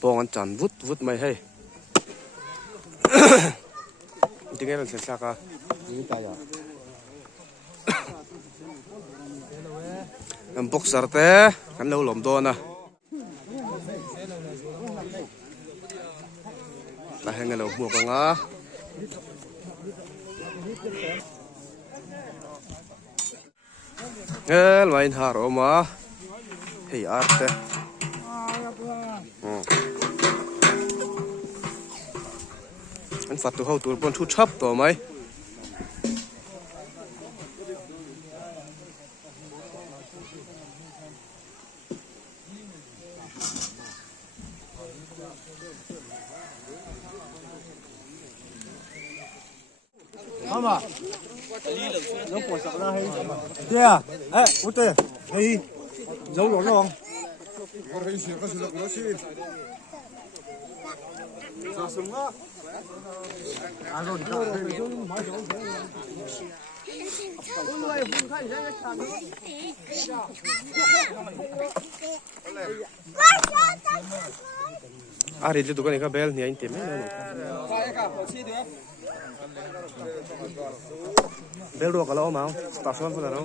ปองอันจันวุดไม่ให้จริงๆมันเสียสักอ่ะนี่ตายอ่ะน้ำปกสารเตะกันเราหลอมตัวนะแต่ให้เงินเราหมวกกันอ่ะไม่หาเรามาให้อาร์เตะอันฝัดตัวเขาตัวบนชุดชับตัวไหมเอามาน้องปวดสักแล้วให้เดี๋ยวอุ้ยเดี๋ยวให้ยกหลงลงก็ให้เสียก็สุดแล้วสิสะสมอ่ะอารมณ์ก็ไม่รู้ไม่รู้อ่ะเดี๋ยวดูกันอีกครับเบลเนี่ยอินเตอร์ไม่แน่นอนเบลรู้กันแล้วมั้งสตาร์ชั่นพูดแล้ว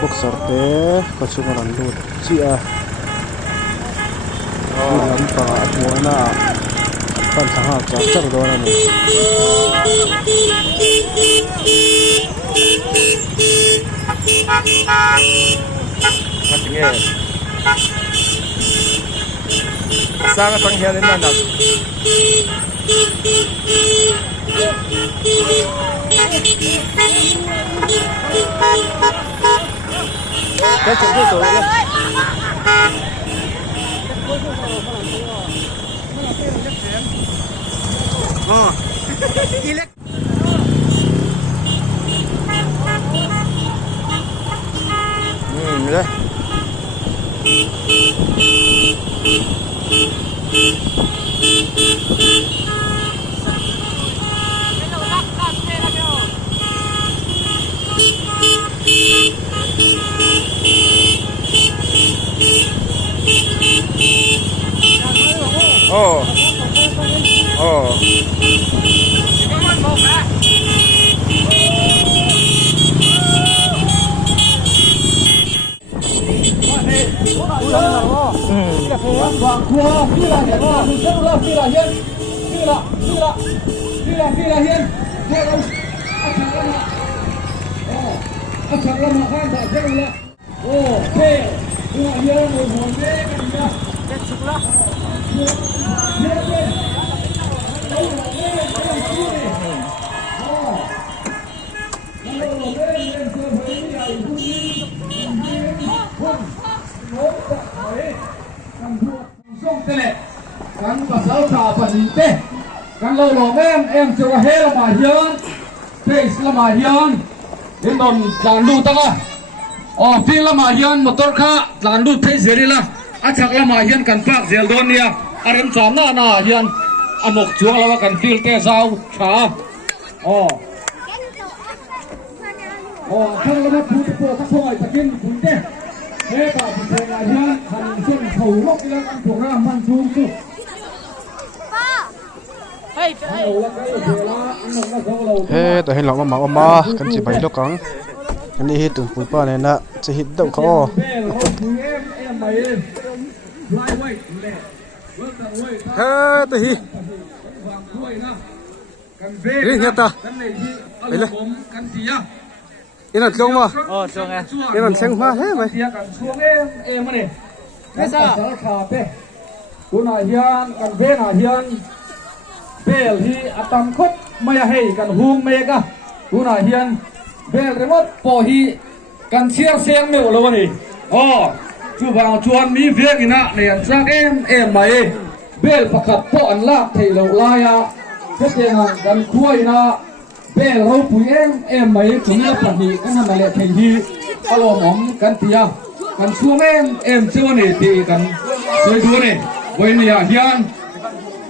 บุกสอดเตะก็ช่วยกันดูจีอ่ะลำต่อหัวหน้าตั้งสหจากจักรโดนนี่มาถึงเองสร้างสังเกตเลยนั่นก็จะดูตัวเลยอ๋ออีเล็กเลยโอ้โอ้กันภาษาชาปนิเตกันเราหลงเอ็มจะเฮลมาเฮียนเทสละมาเฮียนเห็นตอนหลานดูตั้งอ่ะอ๋อพี่ละมาเฮียนมอเตอร์ข้าหลานดูเทสเสียดีละอาชักละมาเฮียนกันปากเสียโดนเนี่ยอารมณ์สามหน้าเฮียนอมกช่วงแล้วกันฟิลเตสาวชาอ๋อทั้งละมาพูดโปข้าซอยตะกินคุณเต้เฮ้ป่าเป็นอะไรเฮียนหันเส้นเขาลบไปแล้วกันถูกร่างมันสูงสุดเฮ้แต่เห็นหลอกมาหมากันจะไปดอกกังอันนี้ฮิตถึงปุ๋ยป้าเนี่ยนะจะฮิตดอกเขาเฮ้แต่ฮิรีเฮียตาไปเลยอีนั่นลงมาช่วงไงอีนั่นเชิงมาเฮ้ไหมช่วงเอ็มมาเนี่ยไม่ทราบสารขาเป้กูน่าเฮียนกันเป้น่าเฮียนเบลที่อัตมคดไม่ให้กันหุงเมกะกูน่าเฮียนเบลเรมดปอฮีกันเชียร์เสียงเนื้อแล้ววันนี้อ๋อจูบางชวนมีเฟียกินะเนี่ยสักเอ็มไหม bel pakhat po an lak thei lo laia thế tiền gần khuya na bel rau pui em mấy chúng nó phản đi cái này là thành hi alo mỏng gần tia gần xuống em chưa này thì gần chơi đua này với nhà hiền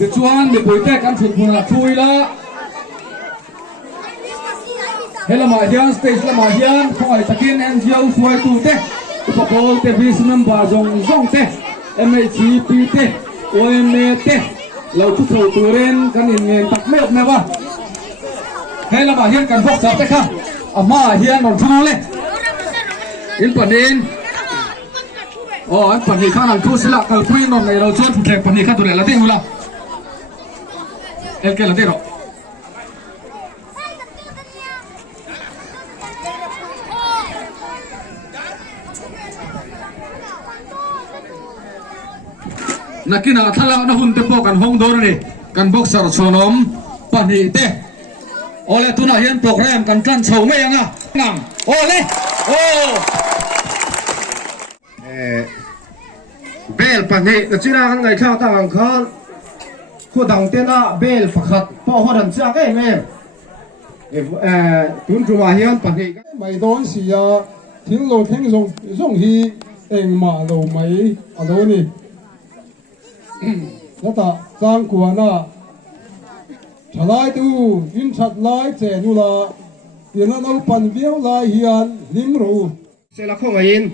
từ chuan để bồi tết gần chụp một là chui la hay là mà hiền stage là mà hiền không phải takin em giàu xuôi tu tết phục vụ tết vì sinh ba dòng tết em ấy chỉ pi tết ôi mẹ tết lâu chút thầu tu lên gần nhìn tắc mệt nè ba hay là mà hiền cần phục sao tết không mà hiền còn thu lên in phần in anh phần này khá là thu xí lạc cái quy nón này rồi chốt phụ phần này khá tụi này là tiền hula em kia là tiền rồi nãy kia là thằng lão nó hun tiếp bộ cần hong đôi này cần boxer sồn ốm phần này tê ole tụi này hiện program cần trăn sầu mấy anh à nằm ole bel pani na chira kan ngai thau tang khan khu dang te na bel pakhat po hodan cha cái em tun tuma hian pani mày đón xì à thiên lộ thiên rong hi em mà lộ mấy ở đâu nè đó ta giang của na trả lại tu in chặt lại trẻ nu là tiền nó đâu pan viêu lại hiền lim ru se la khong in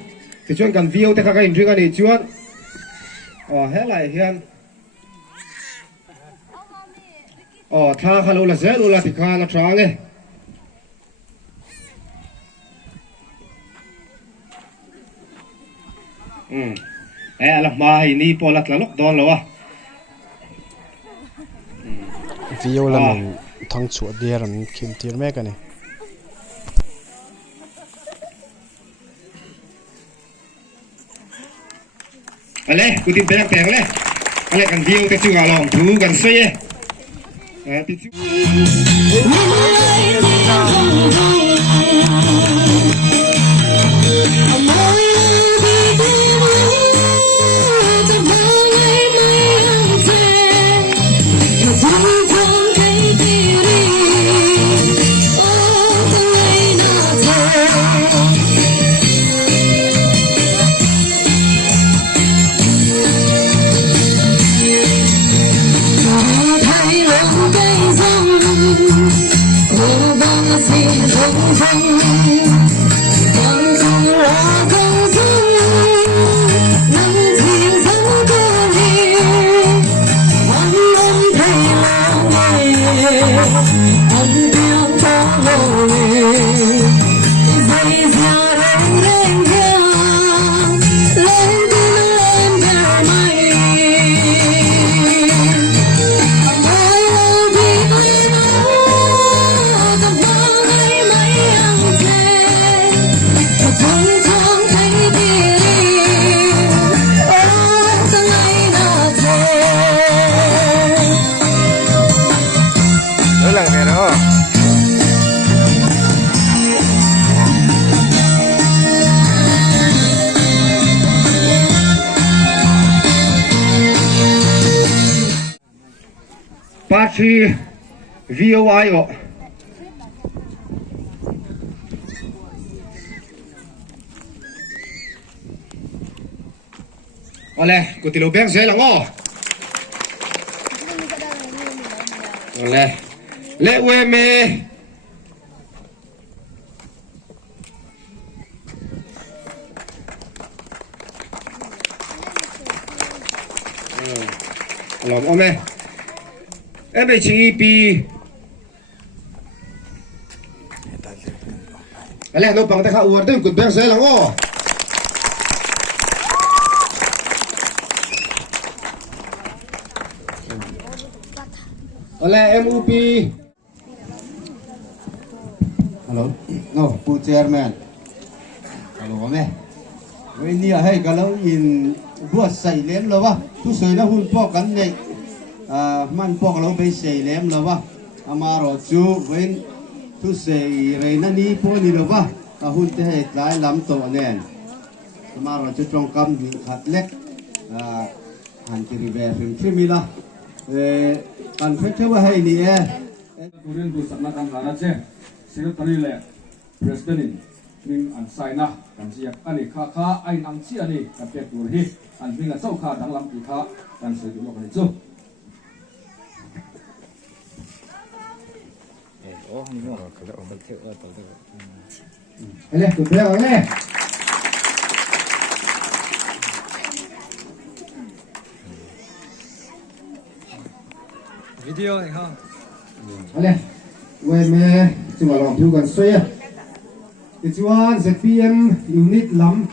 ti chuan kan view te kha ka in ringa ni chuan he lai hian tha kha lo la zelu la ti kha na tra nge la mai ni polat la lok don lo wa video là mình thằng chuột đi làm kiếm tiền mấy cái này ale ku tin teng teng ale kan view te chu ga long thu kan se ti chu Pachi VOI ole ku tilo beng se lang ole le we me lom ome MHEP ale no pang ta kha uar den ku beng se lang ole MUP hello no pu chairman hello me we ni a hay ka lo in bua sai lem lo wa tu sei na hun po kan nei man po ka lo be sei lem lo wa amaro chu wen tu sei re na ni po ni lo wa ka hun te he lai lam to nen amaro chu trong kam ni khat lek an kiri ve rim mila an phekhewa hei ni e turin tu sakna kan hana che secretary le president ning an saina kan sia ani kha ai nang chi ani ka pe tur hi an minga chau kha dang lam ti kha kan se du kan chu Ele, tu pega, ele. video này ha Ele, quay mẹ, chỉ mà lòng thiếu gần xoay à. Thì chú anh ZPM unit lắm.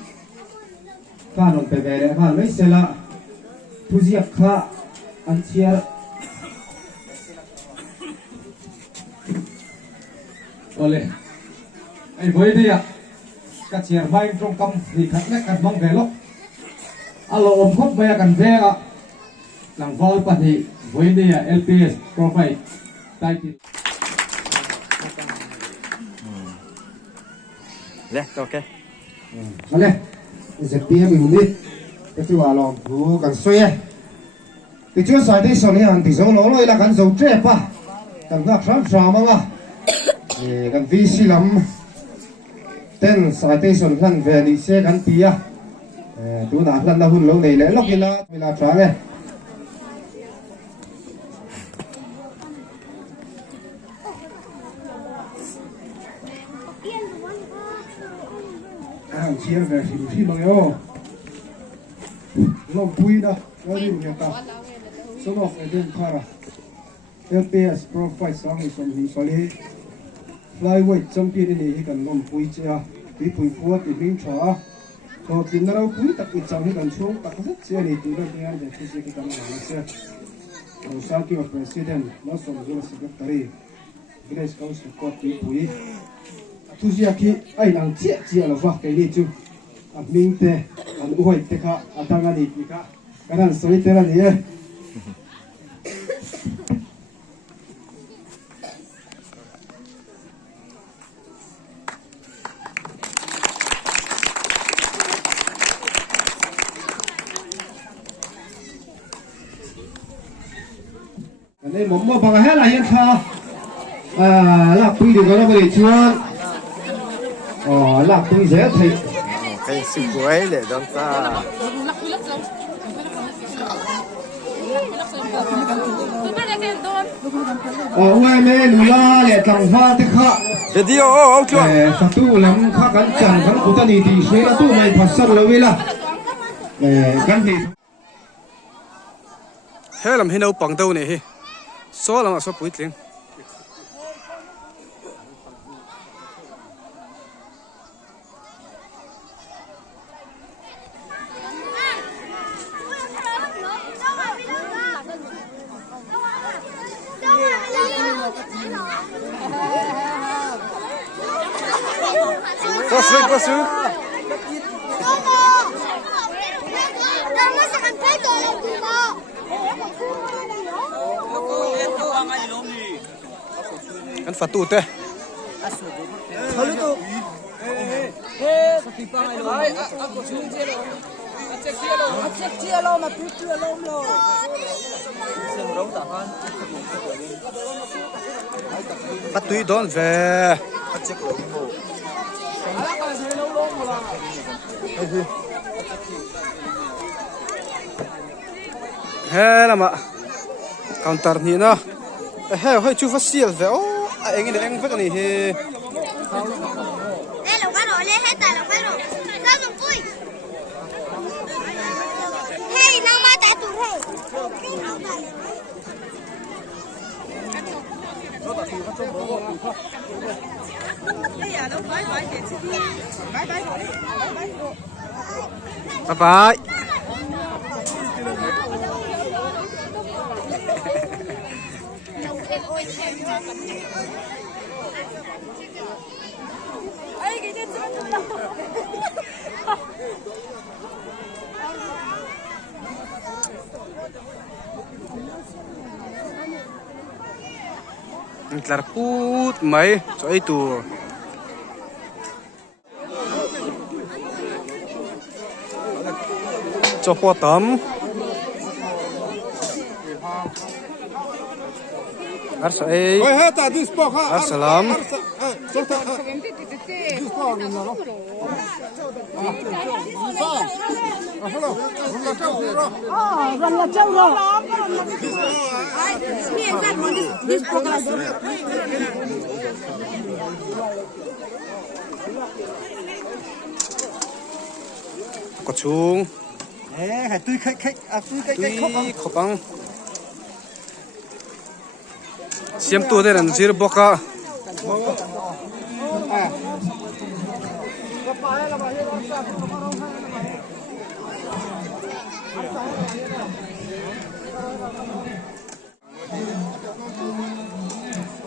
Khá nón bè bè khá lấy xe lạ. Thu diệp khá ăn chia. ole ai voi dia ka chiar mai trong kam thì khát nét kan mong về lúc alo om khop baya kan ve a lang vol pa thì voi dia LPS profile title Ele, ZPM unit. Cái chú à lòng thu gần xoay à. Thì chú xài đây sau này ăn thì giống nó rồi là gần dầu trẻ pa. Gần ngạc sám sám mà. Gần vi xí lắm. Tên xài đây sau lần về đi xe gần tía. Chú nạp lần nào hun lâu này lẽ lóc như là tráng này. hàng chia về thì bằng nhau lòng vui đó nó đi một ta số một cái tên khara LPS profile sáng ngày xuân hình soli flyweight champion này cần lòng vui chia bị vui phua thì mình cho có tin nào vui tập ít chẳng cần xuống tập rất chia này từ đó nghe để khi cái cần làm sẽ rồi sau khi president nó xong rồi secretary Grace Council Court bị vui tu dia ki ai lang chia la va kai ni chu a ming te an uhoi te kha atanga ni ki ka kanan soi te la ni e Đây một mơ bằng hết là hiện kha là quy được nó về chuan là quy dễ thì cái sự quấy để đón ta ngoài mê lula để tặng hoa thế khá video ok phát tu lắm khá cắn chẳng cắn của ta đi thì suy là tu mày phát sân lâu là cắn thì hết làm hết đâu bằng đâu này số làm số bụi tiếng có sự anh phát tụt thế bắt túi đón về he là mà counter ni na he hơi chú phát siêu về ô anh ấy anh phát cái này he Đây là cái rồi lên hết tài là cái rồi sao dùng vui hey nó mà ta tụi hey bye bye Clar put mai cho itu cho po tam Arsai. Oi hata dis pok ha. Arsalam. Có chung. Hãy tươi khách Tui khopang. Siam tu de ran zir boka.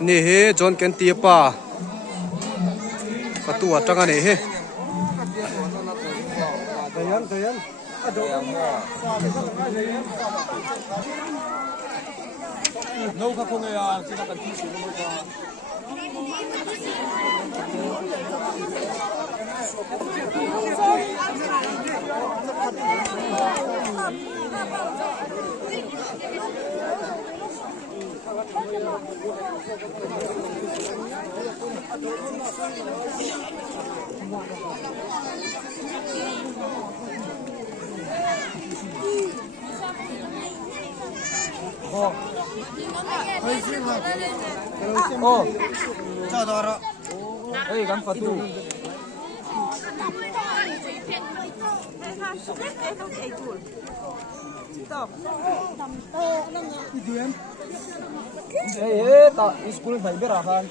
Ni he John Ken ti pa. Patu atanga ni he. Nâu khắc không nghe xin cần thi sử nâu khắc. cho đó. Ê, gắn Phật tu. Ê, ta school phải biết à khan.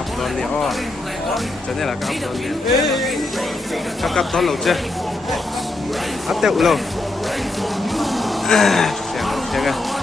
Upload ni oh. Cho nên là cái upload ni. Các đó lâu chưa? Áp tẹo lâu. Xem cái.